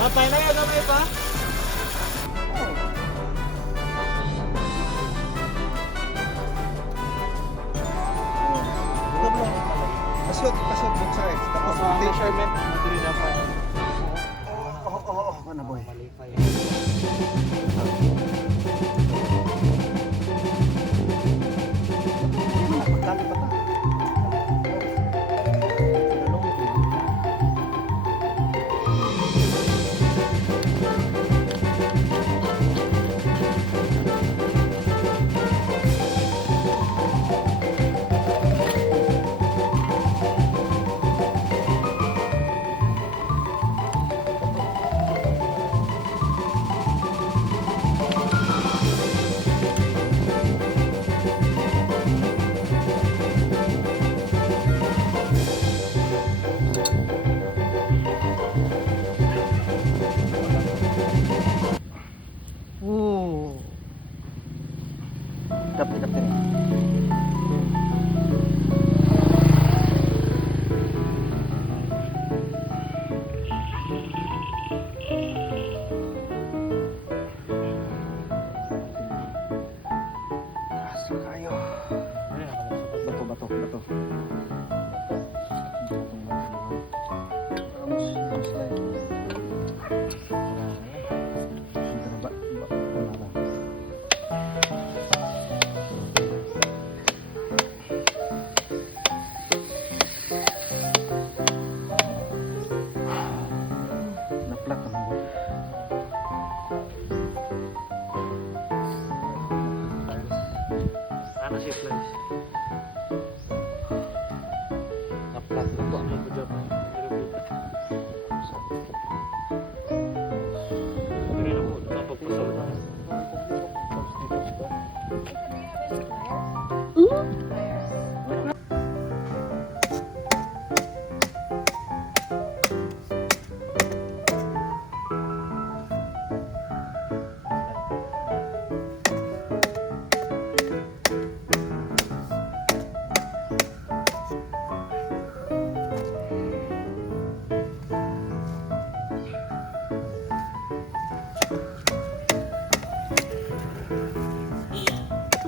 Patay na yung gamay pa? Pasok both sides. Tapos Measurement, madali na pa. Oo, ano boy? Mali pa yan. Magkali pa ta. Dapat rin. Asa kayo? Bato. Sana sih plan. Naplas na to ang pagkakot. Pero na po, mapagpasal na.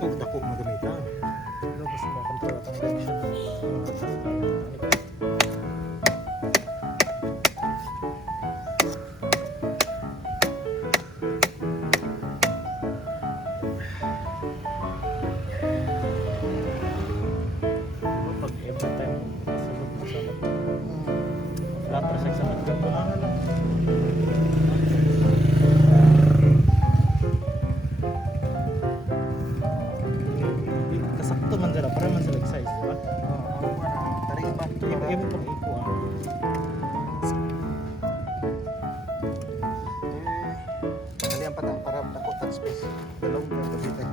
Dako magamitan. Tapos makontrol ang direction. Pag every time kasunod mo sa flat resect sa ganito na lang. Kasakto man sila, para man sila size, di ba? Tarik pa. Iba pang ipo ah. Kalian pa ta para dako tag space. Dalawang pagbitan.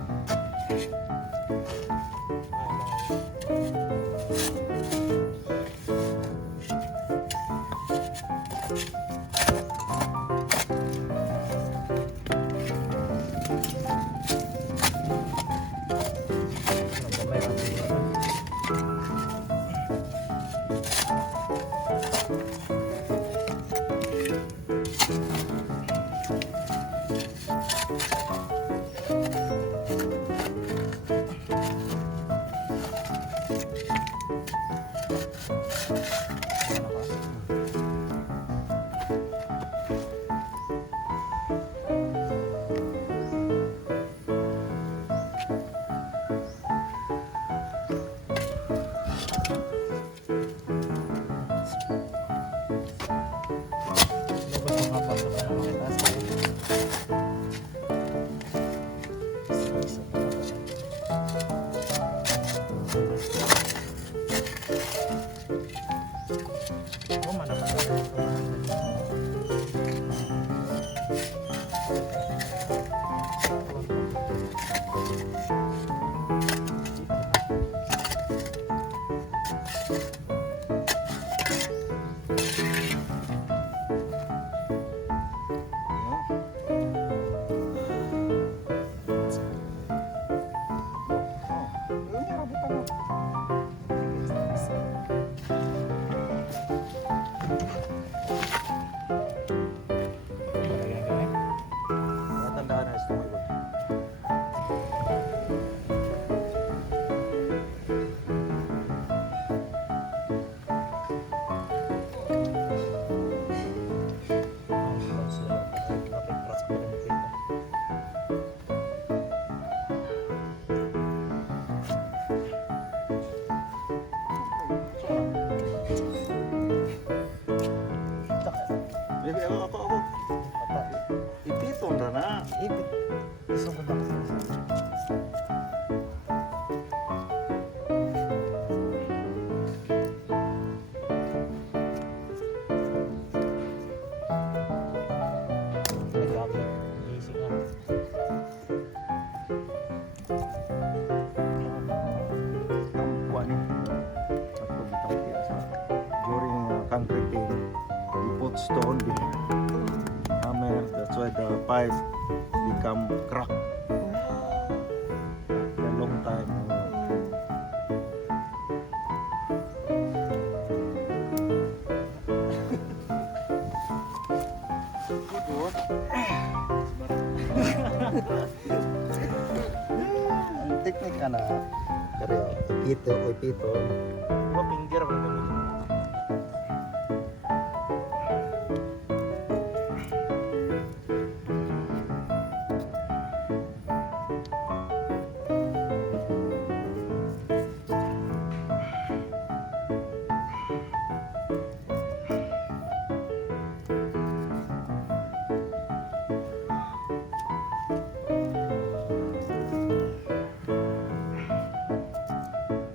Sige, ako. Ipiton na na. Ipit. Isugod ako sa isa. Ay, grabe. Gising na. One. During concreting, you put stone behind. Hammer, that's why the pipe become cracked. After a long time. Teknik ka na. Pero ipito. Diba finger ba gamitin?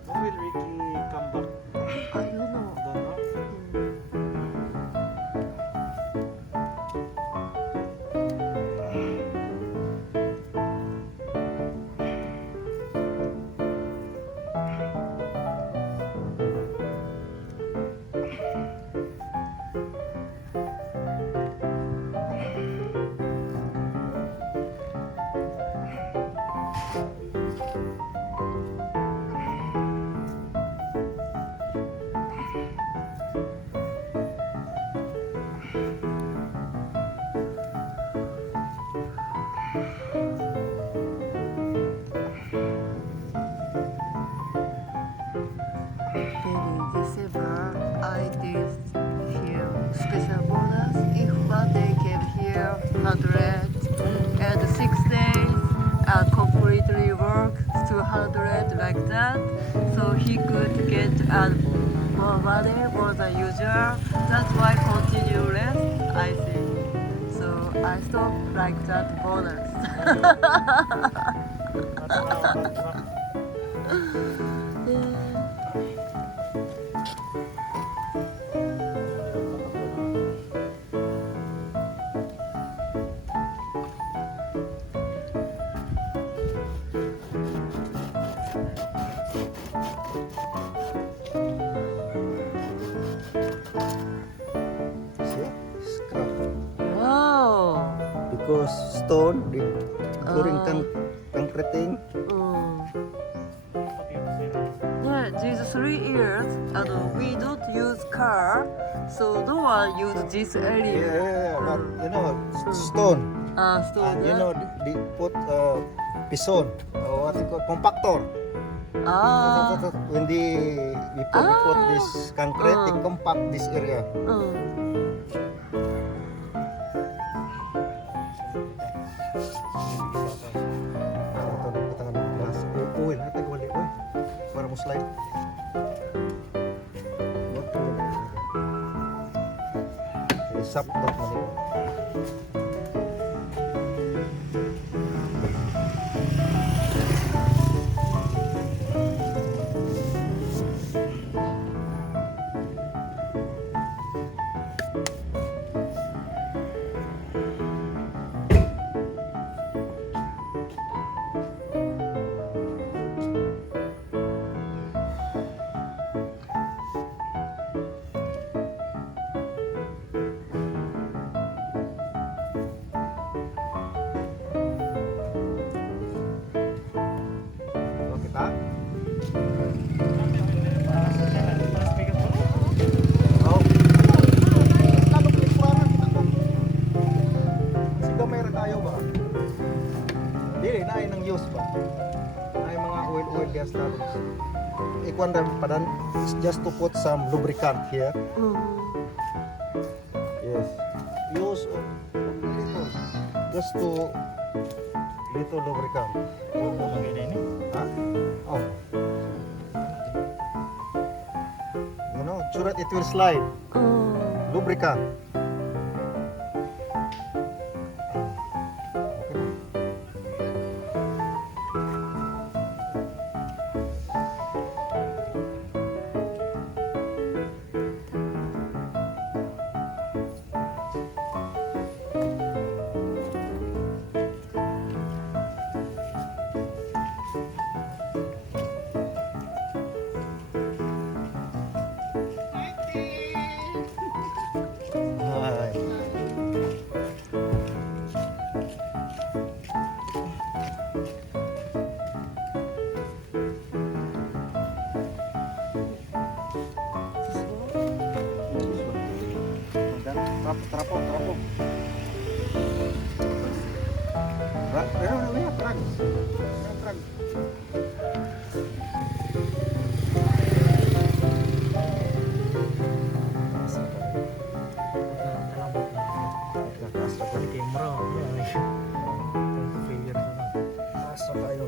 When will Ricky come back? I don't know. Don't know. Then in December, I did here special bonus. If one day came here, 100, and 6 days, completely work 200 like that. So he could get more money more than usual. That's why continue less, I think. So I stopped like that bonus. See? Scrap. Wow. Because stone during concreting. Yeah, these 3 years, we don't use car, so no one use this area. Yeah, but you know, stone. Stone. And you know, they put pison, what you call compactor. When we put this concrete, they compact this area. Uy, natag wali uy. Para mo slide. Isap dot mo nito. Kita? Oh. Lalo klikuran kita ko. Si gamay ra kayo ba? Dili na ay nang use ba? Ay mga oil gas na. Ikuan ra padan just to put some lubricant here. Yes. Use little. Just to little lubricant. Huh? Oh. You know, so that it will slide. Lubricant. Trapong, trapong. Pero ano yan, trag. Trag. Asa kayo.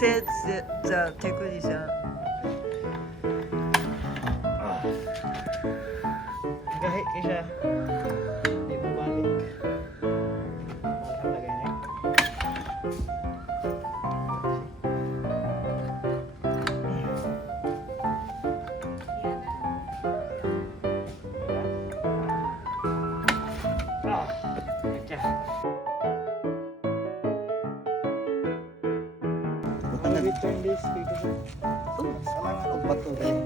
Said the technician. Gahi ka siya. Hindi mo balik. Parang lagay niya. Ah, How do we turn this dito? Salangan o bato rin.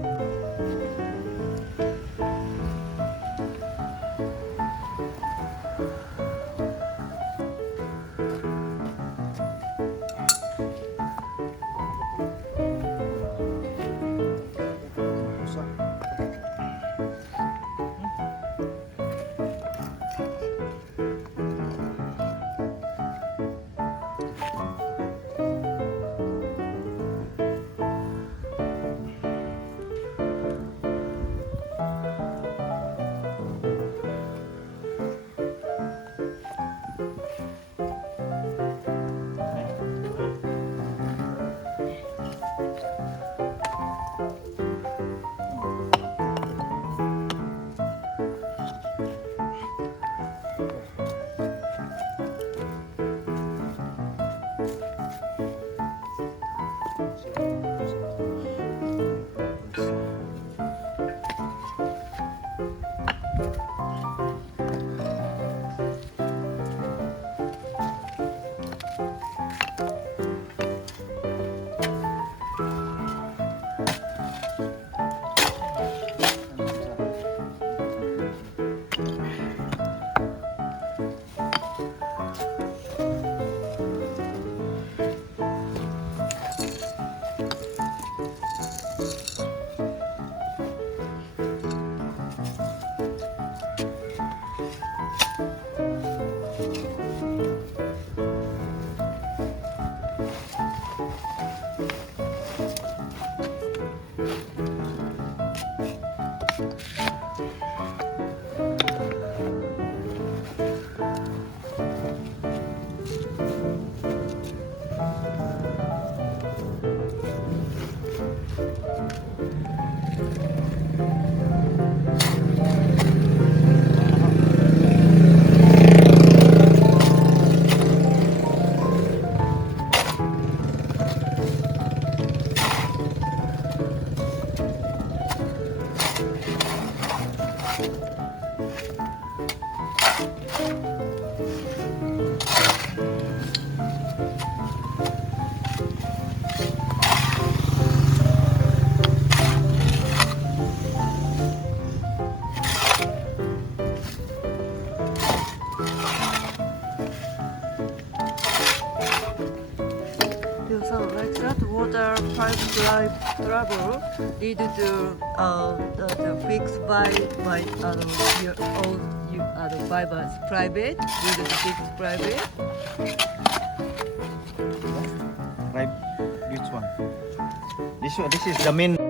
Water pipe trouble lead to the fixed by your own private lead to fixed private. Right, which one? This is the main.